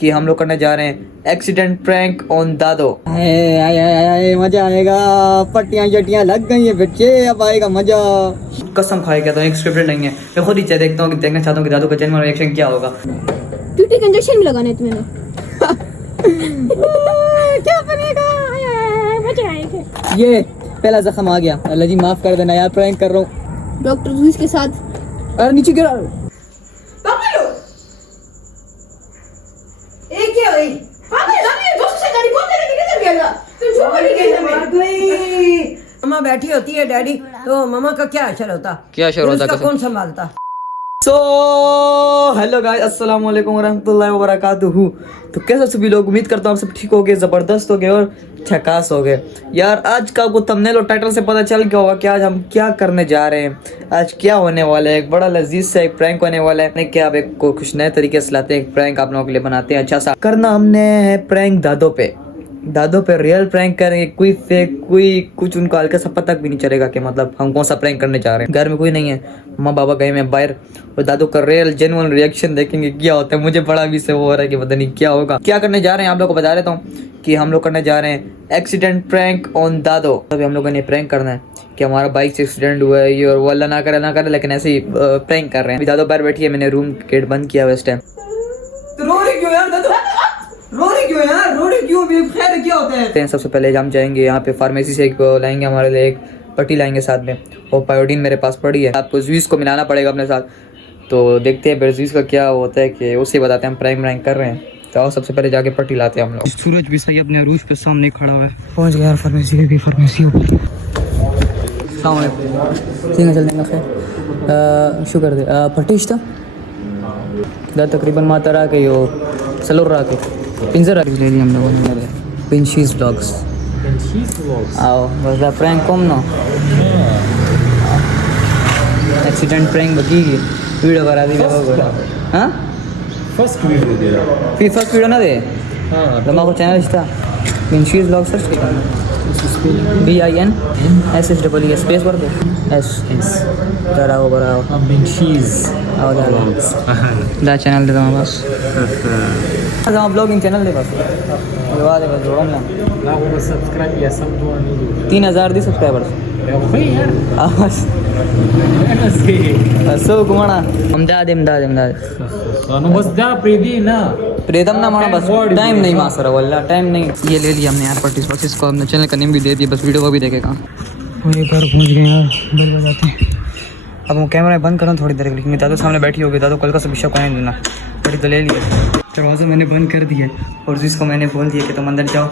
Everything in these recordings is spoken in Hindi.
कि हम लोग करने जा रहे हैं एक्सीडेंट प्रैंक ऑन दादो। मजा आएगा, पट्टियां जटियां लग गई है बच्चे, अब आएगा मजा। कसम खाए कहता हूँ, एक स्क्रिप्टेड नहीं है। मैं खुद ही देखता हूँ कि देखना चाहता हूँ कि दादू का जेन्युइन रिएक्शन क्या होगा। ट्यूटी का इंजेक्शन भी लगाने थे मैंने। क्या बनेगा, मजा आएगा। ये पहला जख्म आ गया, अल्लाह जी माफ कर देना यार, प्रैंक कर रहा हूँ डॉक्टर लुइस के साथ। अरे नीचे गिरा। मम्मा बैठी होती है डैडी, तो मम्मा का क्या असर होता? क्या असर होता? कौन संभालता? सो हेलो गाइस, अस्सलाम वालेकुम वरहमतुल्लाहि वबरकातुहू। तो कैसे सभी लोग, उम्मीद करता हूँ आप सब ठीक हो गए, ज़बरदस्त हो गए और झकास हो गए। यार आज का आपको थंबनेल और टाइटल से पता चल गया होगा कि आज हम क्या करने जा रहे हैं। आज क्या होने वाला है, एक बड़ा लजीज सा एक प्रैंक होने वाला है। क्या आप एक को कुछ नए तरीके से लाते हैं, एक प्रैंक आप लोगों के लिए बनाते हैं। अच्छा सा करना हमने है प्रैंक दादो पे रियल प्रैंक करेंगे। कोई फेक कोई कुछ उनको हल्का सा पता भी नहीं चलेगा कि मतलब हम कौन सा प्रैंक करने जा रहे हैं। घर में कोई नहीं है, माँ बाबा गए में बाहर, और दादू का रियल जेन्युइन रिएक्शन देखेंगे क्या होता है। मुझे बड़ा भी से हो रहा है कि पता नहीं क्या होगा। क्या करने जा रहे हैं आप लोग को बता देता हूँ कि हम लोग करने जा रहे हैं एक्सीडेंट प्रैंक ऑन दादो। अभी हम लोगों ने प्रैंक करना है कि हमारा बाइक से एक्सीडेंट हुआ है, ये और वो अल्लाह ना करे लेकिन ऐसे ही प्रैंक कर रहे हैं। दादो बाहर बैठी है, मैंने रूम गेट बंद किया हुआ इस टाइम। रो रही क्यों यार दादू, रो रही क्यों यार, रो रही क्यों? खैर क्या होता है? सबसे पहले हम जाएंगे यहाँ पे फार्मेसी से एक लाएंगे हमारे लिए, एक पट्टी लाएंगे साथ में, और पायोडीन मेरे पास पड़ी है। आपको जूस को मिलाना पड़ेगा अपने साथ। तो देखते हैं जूस का क्या होता है, कि उसे बताते हैं हम प्रैंक कर रहे हैं। तो आओ सबसे पहले जाके पट्टी लाते हैं हम लोग। सूरज भी सही अपने अरूज पे सामने खड़ा हुआ है। पहुँच गया यार फार्मेसी भी, फार्मेसी चल देंगे शुक्र दे पट्टी था तकरीबन माता रहा के यो सलोर रहा के पिंजर ले लिया हम लोगों ने। पिंशीज व्लॉग्स आओ बस प्रैंक कम ना एक्सीडेंट प्रैंक बकी वीडियो करा दी। हाँ फर्स्ट वीडियो दे रहा। फिर फर्स्ट वीडियो ना दे। हाँ तो को चैनल था पिंशीज व्लॉग सर्च किया, BINSSEE स्पेस पर दे S कराओ आओ दा चैनल दे दो बस। हम ब्लॉगिंग चैनल दे बस विवाद है बस जोड़ो ना। ला वो सब्सक्राइब या सब दो नहीं 3000 दी सब्सक्राइबर्स भाई यार बस सो घुमाना अहमदाबाद सोनू बस जा प्रीति ना प्रीतम ना माना बस टाइम नहीं मास रहा वल्ला टाइम नहीं। ये ले लिया हमने यार पट्टी इसको हमने चैनल का नेम भी दे दिया, बस वीडियो को भी देखेगा। ये घर पहुंच गए यार, बेल बजाते हैं। अब वो कैमरा बंद करो थोड़ी देर के लिए, दादू सामने बैठी होगी, दादू कल का सब शक नहीं देना। पट्टी तो ले लिया, दरवाज़ा मैंने बंद कर दिया और जिसको मैंने बोल दिया कि तुम अंदर जाओ,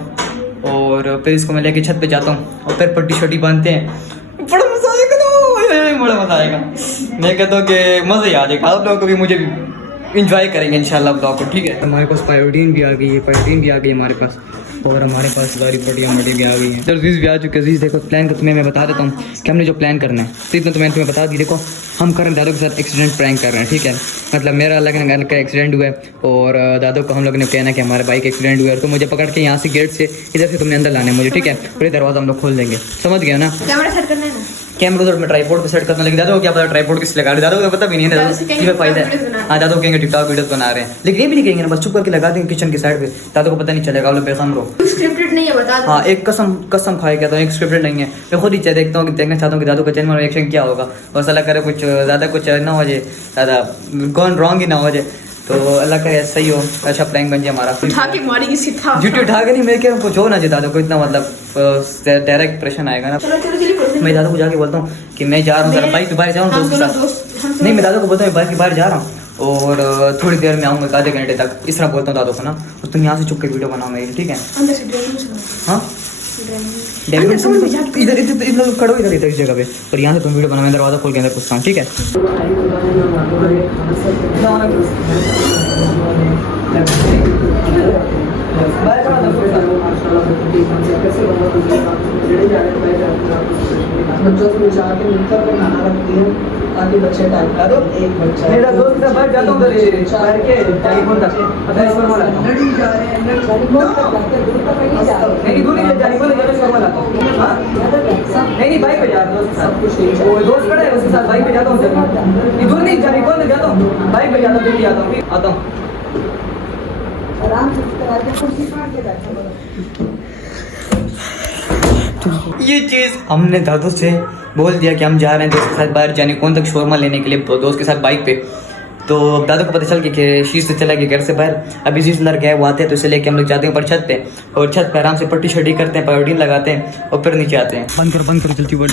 और फिर इसको मैं लेके छत पे जाता हूँ और फिर पट्टी शट्टी बांधते हैं। बड़ा मजा आएगा, बड़ा मजा आएगा। मैं कहता हूँ कि मज़ा ही आ जाएगा, आप लोगों को भी मुझे भी इंजॉय करेंगे इंशाल्लाह ब्लॉग को। ठीक है, हमारे पास पायोडीन भी आ गई है, पायोडीन भी आ गई हमारे पास, और हमारे पास सारी पट्टियाँ मटी भी आ गई हैं। जर्जीज भी आ चुके हैं। देखो प्लान का तुम्हें मैं बता देता हूँ कि हमने जो प्लान करना है, तो इतना तो मैंने तुम्हें बता दी। देखो हम कर दादू के साथ एक्सीडेंट प्रैंक कर रहे हैं। ठीक है, मतलब मेरा अलग का एक्सीडेंट हुआ है और दादू को हम लोग ने कहना कि हमारे बाइक एक्सीडेंट हुआ है, तो मुझे पकड़ के यहाँ से गेट से इधर से तुमने अंदर लाना है मुझे। ठीक है, फिर दरवाज़ा हम लोग खोल देंगे, समझ गया ना? कैमरा सेट करना है ना, कैमरा उधर में ट्राइपॉड पे सेट करने लगे। दादू को क्या पता ट्राइपॉड किस लगा रहे, दादू को पता भी नहीं है। दादू फायदा है। हाँ दादू कहेंगे टिकटॉक वीडियोस बना रहे हैं, लेकिन ये भी नहीं कहेंगे ना, बस चुप करके लगा देंगे किचन की साइड पे, दादू को पता नहीं चलेगा। आप लोग बेखम रहो, स्क्रिप्टेड नहीं है बता दो। हाँ एक कसम खाए कहता हूँ, एक स्क्रिप्टेड नहीं है। मैं खुद ही देखता हूँ कि देखना चाहता हूँ कि दादू का जेन्युइन रिएक्शन क्या होगा, और अल्लाह करे कुछ ज़्यादा कुछ ना हो जाए, ज़्यादा गॉन रॉन्ग ही ना हो जाए, तो अल्लाह करे सही हो, अच्छा प्रैंक बन जाए हमारा। उठा के मारेगी सीधा, जुटी उठा के नहीं, मैं क्या कुछ हो ना जाए दादू को, इतना मतलब डायरेक्ट प्रेशर आएगा ना। मैं दादू को जाके बोलता हूँ कि मैं जा रहा हूँ जरा बाइक के बाहर जा रहा हूँ दोस्त के साथ। नहीं मैं दादू को बोलता हूँ बाइक के बाहर जा रहा हूँ और थोड़ी देर में आऊँगा, आधे घंटे तक, इस तरह बोलता हूँ दादू को ना। और तुम यहाँ से चुप के वीडियो बनाओ मेरी, ठीक है? हाँ इधर इधर खड़ो, इधर इस जगह पे, और यहाँ से तुम वीडियो बनाओ, दरवाज़ा खोल के अंदर घुसता हूँ, ठीक है? बच्चों को बिछा के मिलकर को नहा रखती है ताकि बच्चे टाइम ला दो। एक बच्चा मेरा दोस्त का बैठ जाता हूं उधर बाहर के टेलीफोन तक, अबे इस पर बोला लड़ी जा रहे हैं अंदर टेलीफोन तक जाते दूर तक नहीं जा रहे, नहीं दूर नहीं जाने को ले जाने वाला। हां नहीं बाइक पे जा रहा हूं, सब कुछ नहीं, वो दोस्त खड़ा है उसके साथ बाइक पे जाता हूं, नहीं दूर नहीं जाने को ले जाता हूं, बाइक पे जाता हूं, आता हूं। आराम से आगे कुर्सी काट के बैठो। ये चीज़ हमने दादू से बोल दिया कि हम जा रहे हैं दोस्त के साथ बाहर जाने कौन तक शोरमा लेने के लिए दोस्त के साथ बाइक पे। तो दादू को पता चल गया कि शीश से चला गया घर से बाहर। अभी शीश अंदर गए वो आते हैं तो इसे लेके हम लोग जाते हैं ऊपर छत पे और छत पे आराम से पट्टी शट्टी करते हैं, पायोडीन लगाते हैं और फिर नीचे आते हैं। बंद करो जल्दी बोले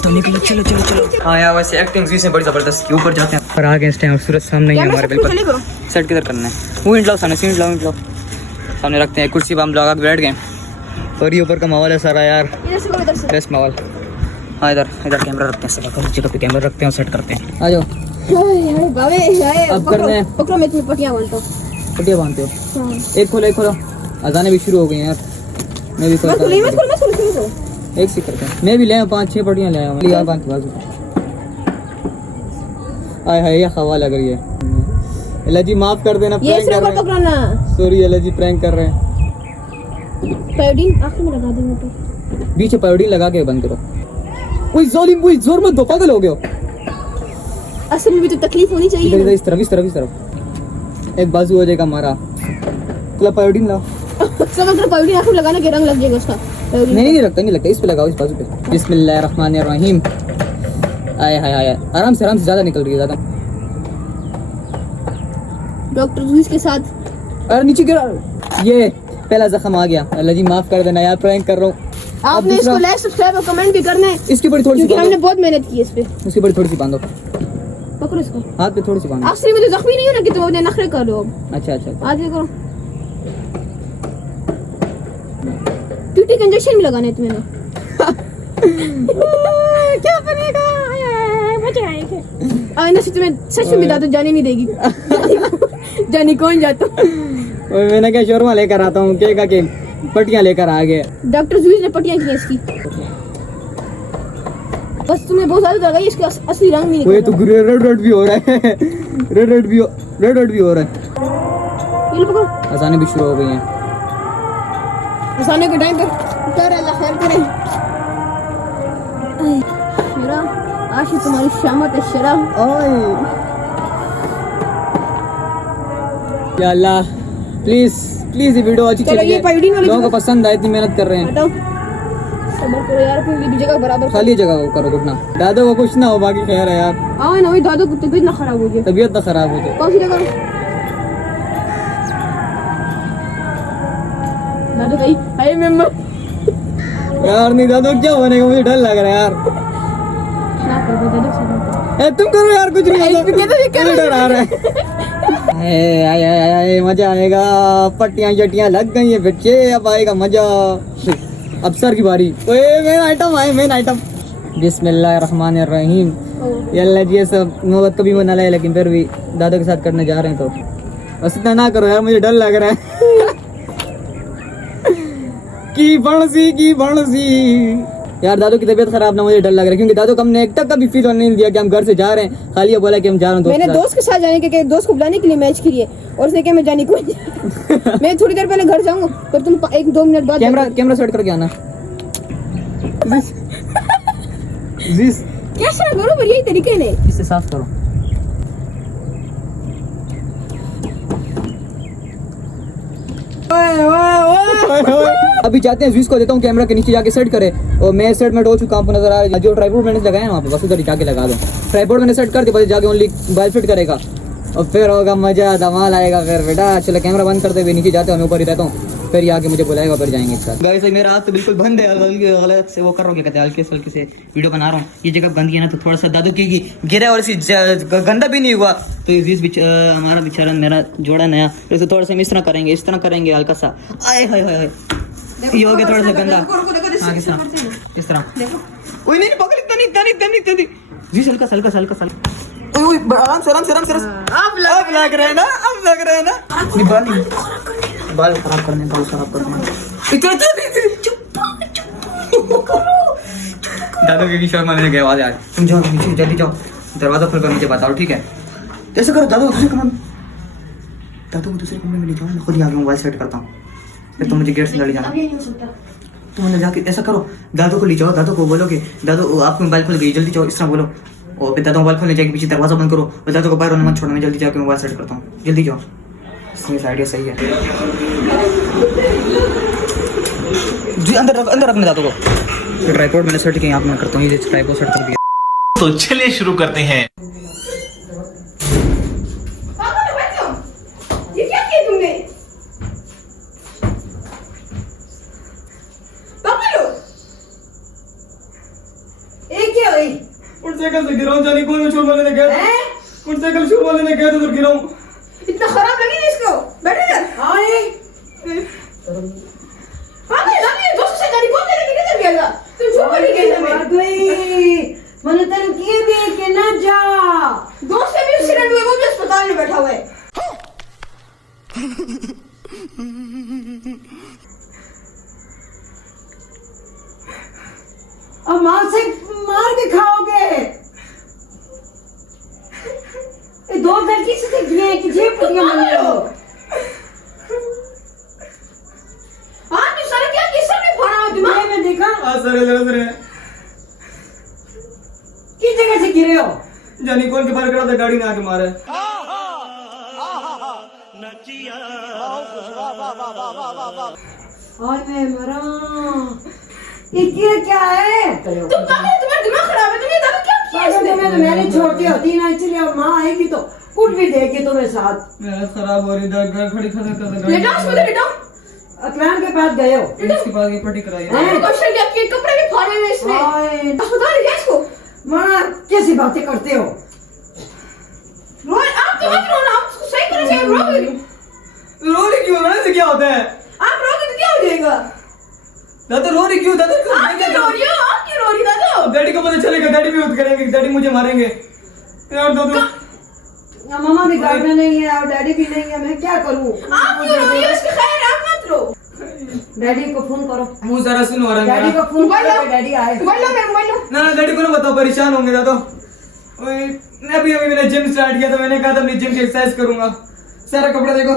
तो निकलो चलो चलो चलो। हाँ यार वैसे एक्टिंग शीश में बड़ी ज़बरदस्त के ऊपर जाते हैं और आ गए इस टाइम सूरज सामने ही है हमारे बिल्कुल। सेट किधर करना है वो इंट लाओ सामने सीट लाओ सामने रखते हैं कुर्सी पर हम लोग आगे बैठ गए और ये ऊपर का माहौल है सारा यार बेस्ट माहौल। हाँ इधर कैमरा रखते हैं जगह पे कैमरा रखते हैं और सेट करते हैं। आ जाओ अब करने हैं पकड़ो मैं तुम्हें पटिया बोलता हूँ। पटिया बांधते हो एक खोलो अजाने भी शुरू हो गई यार। मैं भी एक सी करते हैं मैं भी ले 5-6 पटियाँ ले आया बांध के बाजू आए हाय ये हवा लग रही है। अल्लाह जी माफ कर देना प्रैंक कर रहे हैं सॉरी अल्लाह जी प्रैंक कर रहे हैं। पायोडीन आखिर में लगा दूंगा तो बीच में पायोडीन लगा के बंद करो। ओए जालिम ओए जोर मत दो पागल हो गए हो। असल में भी तो तकलीफ होनी चाहिए इधर इस तरफ एक बाजू हो जाएगा हमारा। मतलब पायोडीन लाओ समझ लो पायोडीन आखिर लगाना के रंग लग जाएगा उसका। नहीं लगता इस पे लगाओ इस बाजू पे। बिस्मिल्लाहिर्रहमानिर्रहीम। आए हाय आराम से ज्यादा निकल रही है ज्यादा। डॉक्टर जूस के साथ अरे नीचे गिरा ये पहला जख्म आ गया। अल्लाह जी माफ कर देना यार प्रैंक कर रहा हूँ। आपने इसको लाइक सब्सक्राइब और कमेंट भी करना है। इसकी बड़ी थोड़ी सी हमने बहुत मेहनत की इस पे। उसकी बड़ी थोड़ी सी बांधो पकड़ो इसको हाथ पे थोड़ी सी बांधो। आखिरी में तो जख्मी नहीं हो ना कि तुम अपने नखरे कर रहे हो। अच्छा हाथ करो ट्यूटी का इंजेक्शन भी लगाना है तुम्हें ना। क्या बनेगा मजा आएगा। आईना से तुम्हें सच में बता दो जाने नहीं देगी। जानी कौन जाता। मैंने क्या शोरमा लेकर आता हूँ क्या के पटियां लेकर आ गए। डॉक्टर जूस ने पटियां की इसकी बस तुम्हें बहुत ज्यादा लगा इसका असली रंग नहीं निकला। तो रेड भी हो रहा है रेड भी हो रहा है। ये पकड़ो अजाने भी शुरू हो गई हैं। अजाने के टाइम पे कर अल्लाह खैर करे। शेरा आज तुम्हारी शामत है शेरा। या अल्लाह प्लीज ये वीडियो अच्छी चली जाए लोगों को पसंद आए। इतनी मेहनत कर रहे हैं सबर करो यार फिर भी जगह बराबर खाली जगह करो घुटना। दादो को कुछ ना हो बाकी खैर है यार। हाँ ना वही दादो की तबीयत ना खराब हो जाए। तबीयत ना खराब हो जाए कौन सी जगह दादो गई हाय मम्मा यार नहीं दादो क्या बनेगा मुझे डर लग रहा है यार। ना कर दो दादो से तुम करो यार कुछ नहीं डर आ रहा है। मजा आएगा पट्टियां शट्टियां लग गई है बच्चे अब आएगा मजा। अब सर की बारी मेन आइटम बिस्मिल्लाहिर्रहमानिर्रहीम। अल्लाह जी ये सब नौबत कभी मना लाए लेकिन फिर भी दादा के साथ करने जा रहे हैं तो बस इतना ना करो यार मुझे डर लग रहा है। की बणसी यार दादू की तबीयत खराब ना मुझे डर लग रहा है क्योंकि दादू को हमने एक तक का भी फील नहीं दिया कि हम घर से जा रहे हैं। खाली ये बोला कि हम जा रहे हैं मैंने दोस्त के साथ जाने के दोस्त को बुलाने के लिए मैच के लिए और उसने कहा मैं जाने को मैं थोड़ी देर पहले घर जाऊंगा पर तुम 1-2 मिनट बाद कैमरा सेट करके आना। क्या शर्म करो पर यही तरीके ने इससे साफ करो। अभी जाते हैं को देता हूँ कैमरा के नीचे जाके सेट करे और मैं सेट में हो चुका आपको नजर आ रहा है। जो ट्राइपॉड मैंने लगाया है वहाँ पे बस उधर जाके लगा दो। ट्राइपॉड मैंने सेट कर दिया बस जाके ओनली मोबाइल फिट करेगा और फिर होगा मजा धमाल आएगा। फिर बेटा चलो कैमरा बंद करते हुए नीचे जाते हैं मैं ऊपर ही रहता हूँ फिर ये आके मुझे बुलाएगा फिर जाएंगे एक साथ। गाइस मेरा हाथ तो बिल्कुल बंद है गलत से वो कर रहा हूँ क्या कहते हैं हल्के से वीडियो बना रहा हूँ। ये जगह गंदी है ना तो थोड़ा सा दादू की गिरा और इसी गंदा भी नहीं हुआ तो इस हमारा बेचारा मेरा जोड़ा नया तो इसे थोड़ा सा हम इस तरह करेंगे हल्का सा आए हाय ये हो गया थोड़ा सा गंदा। हाँ किस तरह कोई नहीं पकड़ इतना जी हल्का आराम से आप लग रहे हैं ना बाल खराब करने दादू की शर्मा लेने गए आवाज यार तुम जाओ नीचे जल्दी जाओ दरवाजा खोल कर मुझे बताओ ठीक है। ऐसा करो दादू को दूसरे कमरे में ले जाओ मैं खुद ही आगे मोबाइल सेट करता हूँ फिर तुम मुझे गेट से ले जाना। तुम अंदर जाके ऐसा करो दादू को ले जाओ दादू को बोलो कि दादू आपको मोबाइल खोल गई जल्दी जाओ इस तरह बोलो और फिर दादू मोबाइल खोलने जाके पीछे दरवाजा बंद करो और दादू को बाहर मत छोड़ो मैं जल्दी जाके मोबाइल सेट करता हूँ जल्दी जाओ। इसमें आइडिया सही है जी। अंदर रखने दादू को। ट्राइपॉड मैंने सेट किया, यहाँ पे मैं करता हूँ, ये ट्राइपॉड सेट कर दिया। तो चलिए शुरू करते हैं। ये क्या किया तुमने? पागल हो? ये क्या हुई? मोटरसाइकिल से गिरा हूं, जानी कौन शोर वाले ने कहा हैं? मोटरसाइकिल शोर वाले ने कहा तो गिरा हूं। इतना खराब लगी नहीं इसको? बैठे इधर। हाँ ये पागल है ना ये? दोस्तों से गाड़ी कौन लेके किधर गया था? तुम झूठ बोली गई मर हमें। गई। मैंने तेरे किए भी कि ना जा। दोस्त से भी एक्सीडेंट हुआ, वो भी अस्पताल में बैठा हुआ है। अब मार के खाओगे। ये दो लड़की से किए कि जेब पतियां बन रहे हो। हाँ तू सारा क्या किसर में पड़ा हो दिमाग? में देखा सर किस जगह से गिरे हो? जानी कौन के बाहर खड़ा था, गाड़ी ने आके मारा है। और मैं मरा। ये क्या है? तुम पागल हो, तुम्हारा दिमाग खराब है। तुमने दादा क्या किया इसने? तुम्हें तो मेरी छोटी होती ना, इसलिए अब माँ आएगी तो कुछ भी देगी तुम्हें साथ। मेरा खराब हो रही है, घर खड़ी खड़ा लेटाओ उसको, लेटाओ। अकलान के पास गए हो? इसके बाद ये पट्टी कराई है। हैं? क्वेश्चन क्या किए? कपड़े भी फाड़े हुए इसने। हाय। अस्पताल ले गया इसको। माँ कैसी बातें करते हो? रोज आप तो मत रोना, आप उसको सही करना चाहिए। रो रही क्यों? रोने से क्या होता है? आप रोगे तो क्या हो जाएगा? दादा रो रही क्यों? दादा आप क्यों रो रही हो? आप क्यों रो रही दादा? डैडी को पता चलेगा, डैडी भी करेंगे, डैडी मुझे मारेंगे यार। दादा मम्मा भी घर में नहीं है और डैडी भी नहीं है, मैं क्या करूँ? आप क्यों रो रही हो? इसके खैर आप मत रो। डैडी को फोन करो। मुंह सारा सुन हो रहा है डैडी मेरा। को फोन मोबाइल करो लो। कि डैडी आए। मोबाइल लो, मेरा मोबाइल लो। ना डैडी को ना बताओ, परेशान होंगे दादा। अभी मैंने जिम स्टार्ट किया, तो मैंने कहा था अपनी जिम की एक्सरसाइज करूंगा। सारा कपड़ा देखो,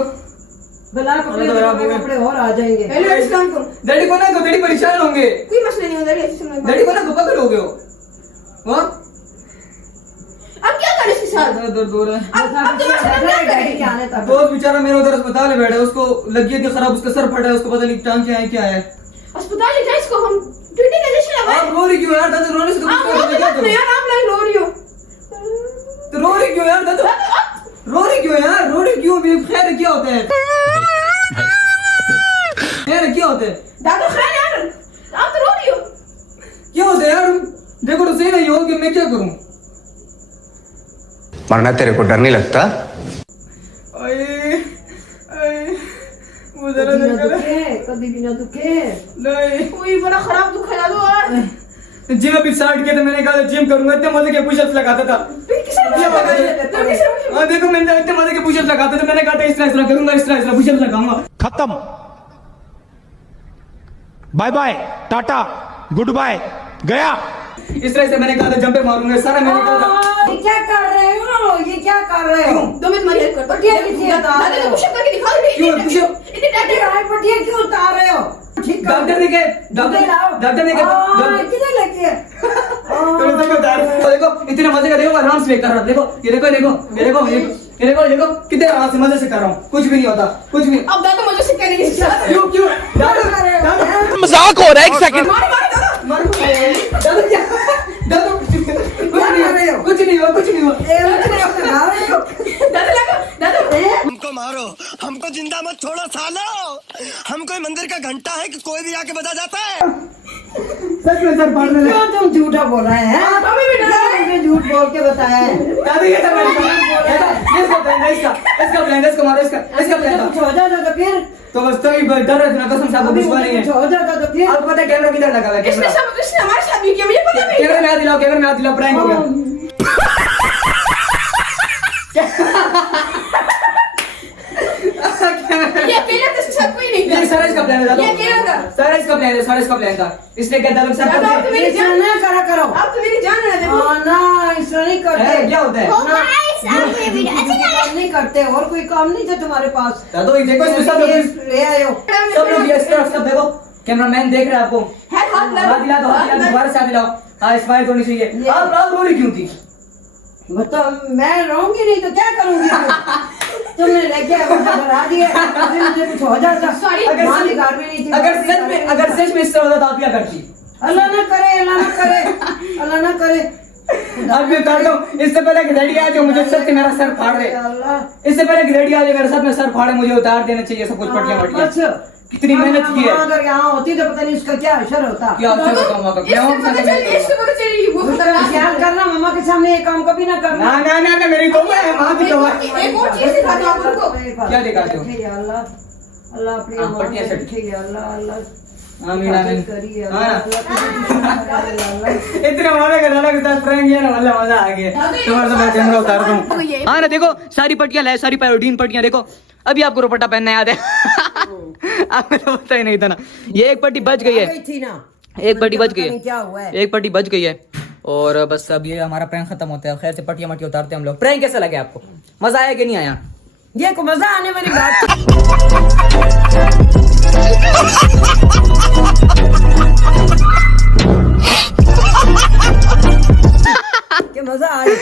भला कपड़े अरे तो देखो, कपड़े और आ जाएंगे। हेलो इसकान को। डैडी को ना को डैडी परेशान होंगे। कोई मसला नहीं होता रे, ऐसे समझ। डैडी को ना गुप्पा करोगे हो। हाँ अब क्या करें इसके साथ? दर्द हो रहा है। अब तुम्हारे साथ क्या डैडी करें? के आने तक। दोस्त बेचारा मेरा उधर अस्पताल में बैठा है, उसको लगी है खराब, उसका सर फटा है, उसको पता नहीं टांग क्या है क्या है। अस्पताल ले जाए इसको, हम ड्यूटी का जैसे लगाए। आप रो रही क्यों यार? दादा रोने से तो आप कुछ रो नहीं, क्या मत करूं? यार, आप लोग रो रही हो। तो रो रही क्यों यार? दादा रो रही क्यों यार? रो रही क्यों? खैर क्या होता है? खैर क्या होता है? दादा खैर यार, आप तो रो रही हो। क्या होता है यार? देखो तो सही नहीं हो कि मैं क्या करूं? मरना तेरे को डर नहीं लगता? अये, अये, वो जरा देर कर। कभी भी ना दुखे। नहीं, कोई बड़ा खराब दुख है दादू। और जिम अभी स्टार्ट किया था, मैंने कहा जिम करूंगा, इतने मजे के पुशअप्स लगाता था। फिर किसे क्या बात है? तो किसे हाँ देखो, मैंने इतने मजे के पुशअप्स लगाता था, मैंने कहा था इस तरह करूंगा, इस तरह पुशअप्स लगाऊंगा। खत्म। Bye bye, tata, good bye, गया। इस तरह से मैंने कहा था जंपे मारूंगा, सारा मैंने कहा था। ये क्या कर रहे हो? ये क्या कर रहे हो? दो मिनट तुम्हारी हेल्प करता हूँ। पटिया किसी दादा ने पुशअप करके दिखा दे। क्यों पुशअप? इतने टाटे पटिया क्यों उतार रहे हो? ठीक डॉक्टर ने कहा, डॉक्टर ने कहा किधर लगी है? देखो इतने मजे का, देखो आराम से कर रहा, देखो ये देखो, देखो ये देखो, ये देखो, देखो कितने आराम से मजे से कर रहा हूँ, कुछ भी नहीं होता, कुछ भी। अब दादा मुझे से करेंगे इसके साथ। क्यों क्यों? दादा मजाक हो रहा है, एक सेकंड। मार मार दादा। मारो, दादा क्या? दादा कुछ नहीं हुआ, कुछ नहीं हुआ। दादा लगा, दादा। हमको मारो, हमको जिंदा मत छोड़ो सालो। हम कोई मंदिर का घंटा है कि कोई भी आके बजा जाता है। सच में सर फाड़ने लगा। क्यों तुम झूठा बोल रहे हैं? अभी भी डरा है। तुमने झूठ बोल के बताया है। दादा ये सब इसका प्लान है, इसका प्लान है, इसको मारो, इसका प्लान था। कुछ हो जाता तो फिर? तो बस तो ही डर है इतना, कसम से आपको अभी विश्वास नहीं कुछ है। हो जाता तो फिर? आपको पता है कैमरा किधर लगा हुआ है? इसने सब इसने हमारे साथ भी किया, मुझे पता नहीं। कैमरा में हाथ दिलाओ, कैमरा में हाथ दिलाओ, प्रैंक हो गया। ये अकेला तो सब कोई नहीं ये था। सारा इसका प्लान है दादा। ये अकेला था। सारा इसका प्लान है, सारा इसका प्लान था। इसने क्या दादा सब दादा, करते तो मेरी ऐसा जान ना करा करो। आप तो मेरी जान है देखो। हाँ ना, ऐसा नहीं करते। हैं? क्या होता है? काम नहीं करते, और कोई काम नहीं था तुम्हारे पास? दादा ये देखो, इसमें सब ये लोग, ले आए हो। सब लोग ये इस तरफ सब देखो, कैमरामैन देख रहा है आपको। है हाथ लगा। हाथ दिला दो, हाथ दिला दो, दोबारा से हाथ दिलाओ। हाँ स्माइल होनी चाहिए। आप रो रही क्यों थी? बताओ, मैं रहूंगी नहीं तो क्या करूंगी? तुमने लेके मुझे डरा दिया, अभी मुझे कुछ हो जाता। Sorry, माँ की घर में नहीं थी। अगर सच में इस तरह होता तो आप क्या करती? अल्लाह ना करे, अल्लाह ना करे, अल्लाह ना करे। अब मैं उतार दूं, इससे पहले कि लड़की आ जाए मुझे सच मेरा सर फाड़ दे, अल्लाह इससे पहले कि लड़की आ जाए मेरे साथ में सर फाड़े, मुझे उतार देना चाहिए सब कुछ पटिया वटिया। कितनी मेहनत की है। अगर यहाँ होती तो पता नहीं उसका क्या असर होता। क्या अफसर होता माँ का? क्या अफसर इससे पता चली वो ख्याल करना, मम्मा के सामने ये काम कभी ना करना। ना मेरी तौबा है, माँ की तौबा है। एक और चीज दिखा दो आप उनको। क्या दिखाते हो? ठीक है अल्लाह, अल्लाह अपनी हाँ, अमान पटिया से सेट। ठीक है अल्लाह, अल्लाह आमीन आमीन। करिए हाँ। अल्लाह। इतना मारा कर रहा है फ्रेंड ये ना वाला मजा आ गया। तुम्हारे से मैं कैमरा उतार दूं। हाँ ना देखो सारी पट्टियां लाए, सारी पैरोडीन पट्टियां देखो। अभी आपको दुपट्टा पहनना याद है? आपको तो पता ही नहीं था ना। ये एक पट्टी बच गई है, थी ना, एक पट्टी बच गई है, क्या हुआ है? एक पट्टी बच गई है और बस अब ये हमारा प्रैंक खत्म होता है। खैर से पट्टियां मट्टियां उतारते हैं हम लोग। प्रैंक कैसा लगे आपको? मजा आया कि नहीं आया? ये को मजा आने वाली बात कि मजा आए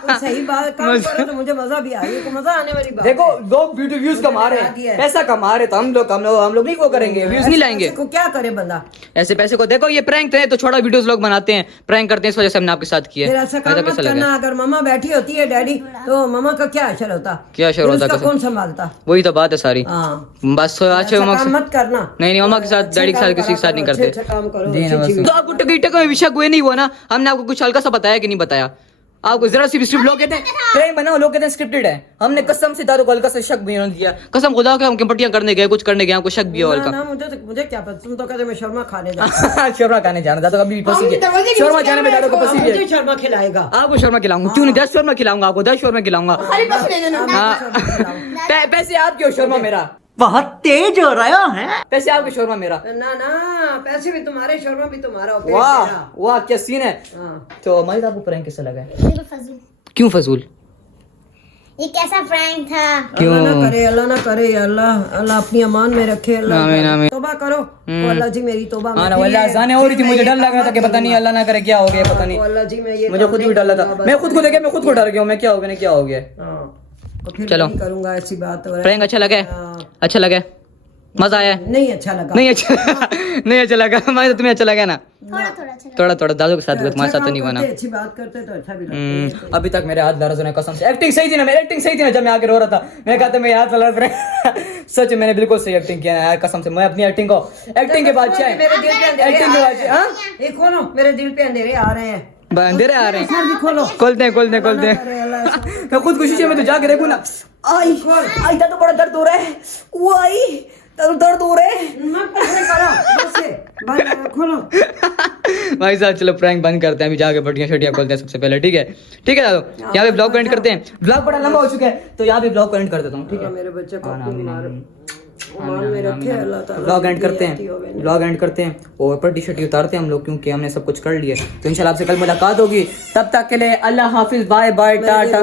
तो सही बात काम करो तो मुझे मजा भी आए, को मजा आने वाली बात देखो है। लोग ब्यूटी व्यूज कमा रहे हैं, पैसा कमा रहे, तो हम लोग नहीं वो करेंगे, व्यूज नहीं लाएंगे। को क्या करे बंदा? ऐसे पैसे को देखो ये प्रैंक थे तो छोटा वीडियोस लोग बनाते हैं, प्रैंक करते हैं, इस वजह से हमने आपके साथ किया। फिर ऐसा काम मत करना। अगर मम्मा बैठी होती है डैडी, तो मम्मा का क्या असर होता? क्या असर होता? उसका कौन संभालता? वही तो बात है सारी। हाँ, बस अच्छे ऐसा मम्मा काम मत करना। नहीं मम्मा के साथ डैडी के साथ किसी के साथ नहीं करते। अच्छा काम करो, जी ना, अच्छी बस। तो आपको टिकट का विषय कोई नहीं हुआ ना? हमने आपको कुछ हल्का सा बताया कि नहीं बताया? आपको जरा सी भी स्क्रिप्ट लोग कहते हैं प्रैंक बनाओ, लोग कहते हैं स्क्रिप्टेड है। हमने कसम से दादू को हल्का सा शक भी नहीं दिया, कसम खुदा के हम पट्टियां करने गए, कुछ करने गए, हमको शक भी है हल्का। ना मुझे क्या पता, तुम तो कहते मैं शर्मा खाने जाऊँ। शर्मा खाने जाना दादू कभी पसी है, शर्मा जाने में दादू को पसी है। मुझे शर्मा खिलाएगा। आपको शर्मा खिलाऊंगा, क्यों नहीं? 10 शर्मा खिलाऊंगा आपको, 10 शर्मा खिलाऊंगा। खाली पैसे दे देना। हाँ पैसे आपके और शर्मा मेरा। बहुत तेज हो रहा है। पैसे आपके शर्मा मेरा। ना पैसे भी तुम्हारे, शर्मा भी तुम्हारा। वाह वाह क्या सीन है। तो मलिक आपको प्रैंक कैसा लगा? क्यों फजूल? ये कैसा प्रैंक था? क्यों? अल्लाह ना करे, अल्लाह अपनी अमान में रखे। आमीन आमीन। तौबा करो अल्लाह जी, मेरी तौबा। हाँ ना वल्लाह जाने हो रही थी, मुझे डर लग रहा था कि पता नहीं अल्लाह ना करे क्या हो गया, पता नहीं। अल्लाह जी मैं ये मुझे खुद भी डर लगा, मैं खुद को देखे मैं खुद को डर गया हूँ, मैं क्या हो गया। चलो करूंगा ऐसी बात। प्रैंक अच्छा लगा? अच्छा लगा? मजा आया? नहीं अच्छा लगा। नहीं अच्छा लगा। मैं तुम्हें अच्छा लगा ना? थोड़ा थोड़ा दादू के साथ तुम्हारे साथ तो नहीं बना। अच्छी बात करते तो अच्छा भी लगता है। अभी तक मेरे हाथ दर्द होने कसम से। एक्टिंग सही थी ना, मेरी एक्टिंग सही थी ना। जब मैं आके रो रहा था मैंने कहा था मेरे हाथ दर्द रहे। सच मैंने बिल्कुल सही एक्टिंग किया है कसम से। मैं अपनी एक्टिंग के बादशाह है। मेरे दिल पे अंधेरे एक्टिंग के बादशाह। हाँ ये खोलो, मेरे दिल पे अंधेरे आ रहे हैं। अंधेरे आ रहे हैं, खोलो, खोलते हैं। मैं खुद खुशी से मैं तो जाके देखूं ना। आई तो बड़ा दर्द हो रहा है, वो आई दर्द हो रहा है। खोलो भाई साहब चलो प्रैंक बंद करते हैं, अभी जाके पट्टियां शटियां खोलते हैं सबसे पहले। ठीक है दादू, यहाँ पे ब्लॉग एंड करते हैं। ब्लॉग बड़ा लंबा हो चुका है तो यहाँ पे ब्लॉग एंड कर देता हूँ। ठीक है मेरे बच्चे को मान में रखे अल्लाह ताला। ब्लॉग एंड करते हैं और पट्टी शट्टी उतारते हैं हम लोग, क्योंकि हमने सब कुछ कर लिया। तो इंशाल्लाह आपसे कल मुलाकात होगी, तब तक के लिए अल्लाह हाफिज, बाय बाय टाटा।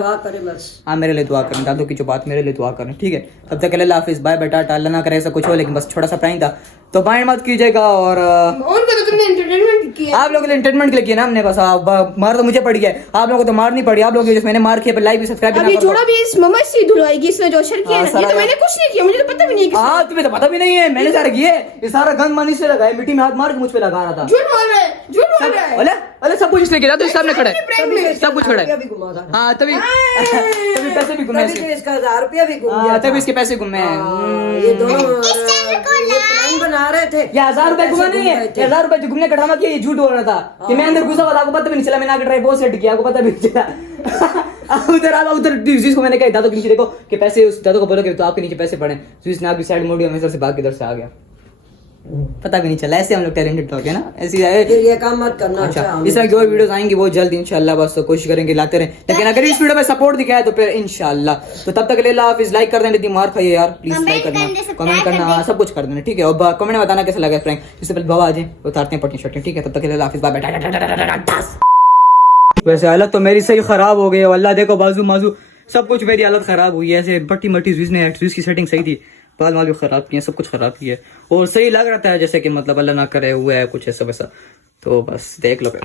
हाँ मेरे लिए दुआ करें, दादू की जो बात मेरे लिए दुआ करें। ठीक है तब तक के लिए अल्लाह हाफिज, बाय बाय टाटा। अल्लाह ना करे ऐसा कुछ हो, लेकिन बस छोटा सा प्रैंक था तो माइंड मत कीजिएगा। और तो तुमने एंटरटेनमेंट किया, आप लोगों के लिए एंटरटेनमेंट के लिए किया ना हमने। बस मार तो मुझे पड़ी है, आप लोगों को तो मार नहीं पड़ी। आप लोगों को मैंने मार किया, लाइक भी सब्सक्राइब अब ये जोड़ा भी इस मम्मा से धुलवाएगी, इसने जो शर किया ना। ये तो मैंने कुछ नहीं किया, मुझे तो पता भी नहीं। हाँ तुम्हें तो पता भी नहीं है, मैंने सारा किए। ये सारा गंद मानी से लगा है, मिट्टी में हाथ मार के मुझ पे लगा रहा था। झूठ बोल रहा है। अरे सब कुछ इसने किया, तो सामने खड़ा है, सब कुछ खड़ा है। हाँ तभी पैसे भी घूमे, इसका 1000 रुपया भी घूम गया। तभी इसके पैसे घूमे। ये दोनों ये प्लान बना रहे थे। ये 1000 रुपए घुमा नहीं है, 1000 रुपए जो घूमने का ड्रामा किया, ये झूठ बोल रहा था कि मैं अंदर घुसा हुआ था। आपको पता भी नहीं चला, मैंने आगे ड्राइव बहुत सेट किया, आपको पता भी नहीं चला। उधर जिसको मैंने कहा दादू के नीचे देखो कि पैसे, उस दादू को बोलो कि तो आपके नीचे पैसे पड़े, तो इसने आपकी साइड मोड़ी, हमें से भाग के इधर से आ गया, पता भी नहीं चला। ऐसे हम लोग टैलेंटेड लोग हैं ना, ऐसी ये काम मत करना। अच्छा इस तरह की और वीडियोस आएंगी बहुत जल्द इंशाल्लाह। बस तो कोशिश करेंगे लाते रहे, लेकिन अगर इस वीडियो में सपोर्ट दिखाया तो फिर इंशाल्लाह। तो तब तक के लिए अल्लाह हाफिज़। लाइक कर देना, मार खाइए यार प्लीज, लाइक करना, कमेंट करना, सब कुछ कर देना। ठीक है और कमेंट में बताना कैसा लगा प्रैंक। इससे पहले बाबा आ जाए उतारते हैं पट्टी शट्टी। ठीक है तब तक के लिए अल्लाह हाफिज़, बाय बाय। वैसे हालत तो मेरी सही खराब हो गई है वल्लाह। देखो बाजू माजू सब कुछ मेरी हालत खराब हुई है। ऐसे पट्टी मट्टी स्विच की सेटिंग सही थी, बाल माल भी खराब किए, सब कुछ खराब किया और सही लग रहा था जैसे कि मतलब अल्लाह ना करे हुआ है कुछ ऐसा वैसा। तो बस देख लो फिर।